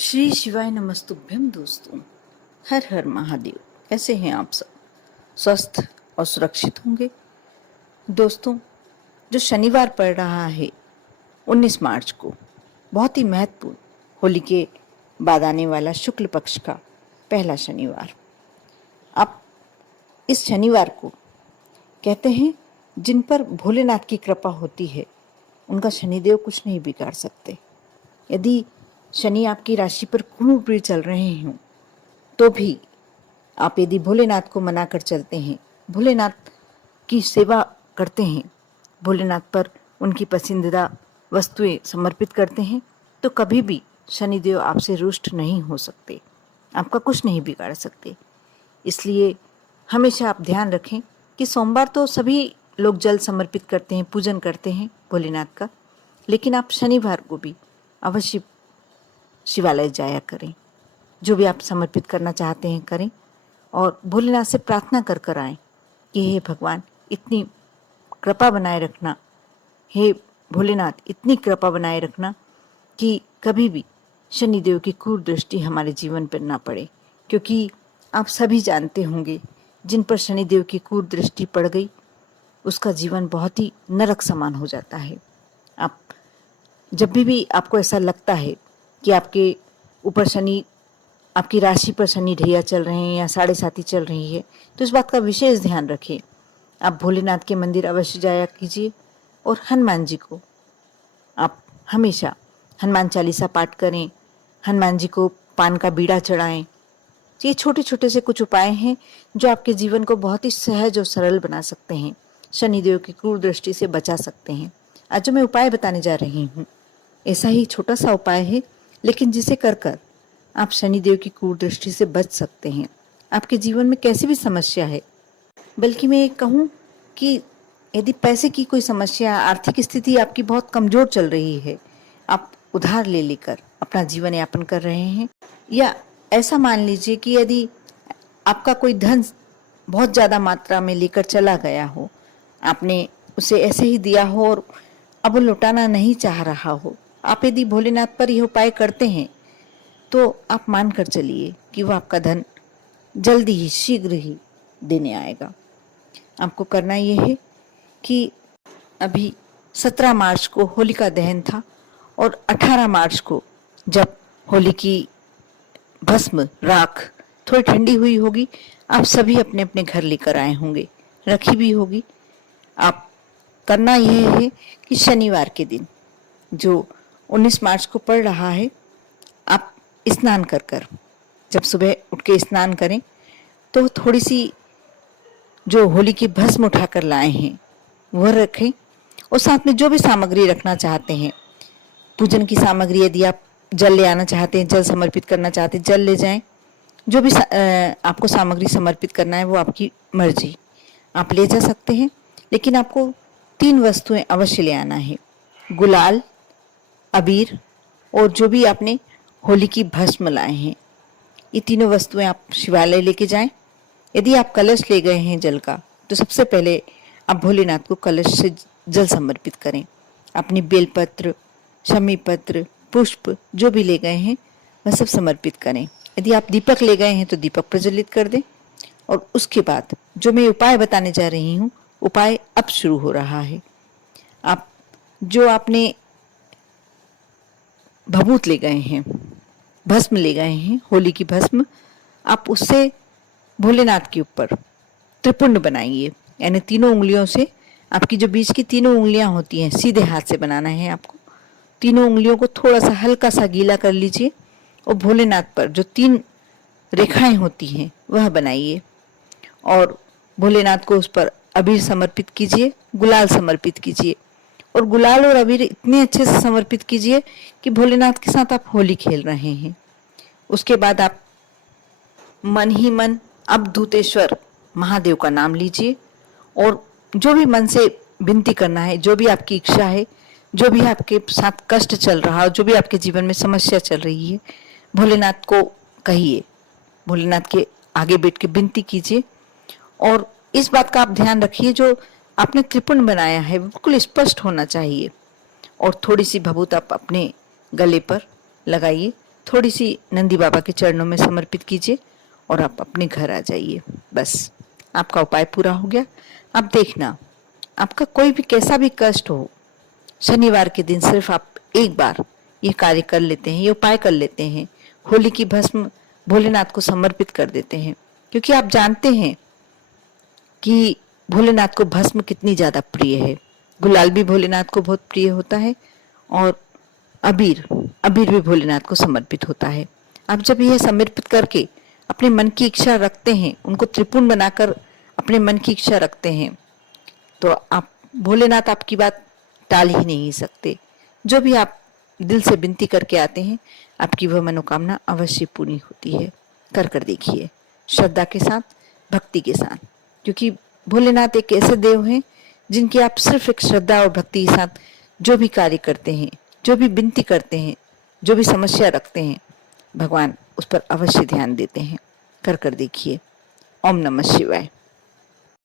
श्री शिवाय नमस्तुभ्यम दोस्तों। हर हर महादेव। कैसे हैं आप सब? स्वस्थ और सुरक्षित होंगे। दोस्तों, जो शनिवार पड़ रहा है 19 मार्च को, बहुत ही महत्वपूर्ण, होली के बाद आने वाला शुक्ल पक्ष का पहला शनिवार। अब इस शनिवार को कहते हैं जिन पर भोलेनाथ की कृपा होती है उनका शनिदेव कुछ नहीं बिगाड़ सकते। यदि शनि आपकी राशि पर क्रूर भी चल रहे हों तो भी आप यदि भोलेनाथ को मनाकर चलते हैं, भोलेनाथ की सेवा करते हैं, भोलेनाथ पर उनकी पसंदीदा वस्तुएं समर्पित करते हैं, तो कभी भी शनिदेव आपसे रुष्ट नहीं हो सकते, आपका कुछ नहीं बिगाड़ सकते। इसलिए हमेशा आप ध्यान रखें कि सोमवार तो सभी लोग जल समर्पित करते हैं, पूजन करते हैं भोलेनाथ का, लेकिन आप शनिवार को भी अवश्य शिवालय जाया करें। जो भी आप समर्पित करना चाहते हैं करें और भोलेनाथ से प्रार्थना कर कर आएँ कि हे भगवान, इतनी कृपा बनाए रखना, हे भोलेनाथ इतनी कृपा बनाए रखना कि कभी भी शनिदेव की क्रूर दृष्टि हमारे जीवन पर ना पड़े। क्योंकि आप सभी जानते होंगे जिन पर शनिदेव की क्रूर दृष्टि पड़ गई उसका जीवन बहुत ही नरक समान हो जाता है। आप जब भी आपको ऐसा लगता है कि आपके ऊपर शनि, आपकी राशि पर शनि ढैया चल रहे हैं या 7.5 चल रही है, तो इस बात का विशेष ध्यान रखें। आप भोलेनाथ के मंदिर अवश्य जाया कीजिए और हनुमान जी को आप हमेशा हनुमान चालीसा पाठ करें, हनुमान जी को पान का बीड़ा चढ़ाएं। ये छोटे छोटे से कुछ उपाय हैं जो आपके जीवन को बहुत ही सहज और सरल बना सकते हैं, शनिदेव की क्रूर दृष्टि से बचा सकते हैं। आज जो मैं उपाय बताने जा रही हूँ ऐसा ही छोटा सा उपाय है, लेकिन जिसे कर कर आप शनिदेव की क्रूर दृष्टि से बच सकते हैं। आपके जीवन में कैसी भी समस्या है, बल्कि मैं कहूँ कि यदि पैसे की कोई समस्या, आर्थिक स्थिति आपकी बहुत कमजोर चल रही है, आप उधार ले लेकर अपना जीवन यापन कर रहे हैं, या ऐसा मान लीजिए कि यदि आपका कोई धन बहुत ज़्यादा मात्रा में लेकर चला गया हो, आपने उसे ऐसे ही दिया हो और अब वो लौटाना नहीं चाह रहा हो, आप यदि भोलेनाथ पर यह उपाय करते हैं तो आप मान कर चलिए कि वह आपका धन जल्दी ही, शीघ्र ही देने आएगा। आपको करना यह है कि अभी 17 मार्च को होलिका दहन था और 18 मार्च को जब होली की भस्म राख थोड़ी ठंडी हुई होगी, आप सभी अपने अपने घर लेकर आए होंगे, रखी भी होगी। आप करना यह है कि शनिवार के दिन जो 19 मार्च को पड़ रहा है, आप स्नान कर कर, जब सुबह उठ के स्नान करें तो थोड़ी सी जो होली की भस्म उठाकर लाए हैं वह रखें और साथ में जो भी सामग्री रखना चाहते हैं, पूजन की सामग्री, यदि आप जल ले आना चाहते हैं, जल समर्पित करना चाहते हैं, जल ले जाएं। जो भी आपको सामग्री समर्पित करना है वो आपकी मर्जी, आप ले जा सकते हैं। लेकिन आपको 3 वस्तुएं अवश्य ले आना है: गुलाल, अबीर और जो भी आपने होली की भस्म लाए हैं। ये तीनों वस्तुएं आप शिवालय लेके जाएं। यदि आप कलश ले गए हैं जल का, तो सबसे पहले आप भोलेनाथ को कलश से जल समर्पित करें। अपनी बेलपत्र, शमी पत्र, पुष्प जो भी ले गए हैं वह सब समर्पित करें। यदि आप दीपक ले गए हैं तो दीपक प्रज्वलित कर दें। और उसके बाद जो मैं उपाय बताने जा रही हूँ, उपाय अब शुरू हो रहा है। आप जो आपने भभूत ले गए हैं, भस्म ले गए हैं, होली की भस्म, आप उससे भोलेनाथ के ऊपर त्रिपुंड बनाइए। यानी तीनों उंगलियों से, आपकी जो बीच की तीनों उंगलियां होती हैं, सीधे हाथ से बनाना है आपको। तीनों उंगलियों को थोड़ा सा हल्का सा गीला कर लीजिए और भोलेनाथ पर जो 3 रेखाएं होती हैं वह बनाइए और भोलेनाथ को उस पर अबीर समर्पित कीजिए, गुलाल समर्पित कीजिए। और गुलाल और अबीर इतने अच्छे से समर्पित कीजिए कि भोलेनाथ के साथ आप होली खेल रहे हैं। उसके बाद आप मन ही मन अवधूतेश्वर महादेव का नाम लीजिए और जो भी मन से विनती करना है, जो भी आपकी इच्छा है, जो भी आपके साथ कष्ट चल रहा हो, जो भी आपके जीवन में समस्या चल रही है, भोलेनाथ को कहिए, भोलेनाथ के आगे बैठ के विनती कीजिए। और इस बात का आप ध्यान रखिए, जो आपने त्रिपुंड बनाया है बिल्कुल स्पष्ट होना चाहिए। और थोड़ी सी भभूत आप अपने गले पर लगाइए थोड़ी सी नंदी बाबा के चरणों में समर्पित कीजिए और आप अपने घर आ जाइए। बस आपका उपाय पूरा हो गया। अब देखना, आपका कोई भी कैसा भी कष्ट हो, शनिवार के दिन सिर्फ आप एक बार ये कार्य कर लेते हैं, ये उपाय कर लेते हैं, होली की भस्म भोलेनाथ को समर्पित कर देते हैं, क्योंकि आप जानते हैं कि भोलेनाथ को भस्म कितनी ज्यादा प्रिय है। गुलाल भी भोलेनाथ को बहुत प्रिय होता है और अबीर अबीर भी भोलेनाथ को समर्पित होता है। आप जब यह समर्पित करके अपने मन की इच्छा रखते हैं, उनको त्रिपुण बनाकर अपने मन की इच्छा रखते हैं, तो आप भोलेनाथ आपकी बात टाल ही नहीं सकते। जो भी आप दिल से विनती करके आते हैं, आपकी वह मनोकामना अवश्य पूरी होती है। कर देखिए, श्रद्धा के साथ, भक्ति के साथ, क्योंकि भोलेनाथ एक ऐसे देव हैं जिनकी आप सिर्फ एक श्रद्धा और भक्ति के साथ जो भी कार्य करते हैं, जो भी विनती करते हैं, जो भी समस्या रखते हैं, भगवान उस पर अवश्य ध्यान देते हैं। कर देखिए। ओम नमः शिवाय।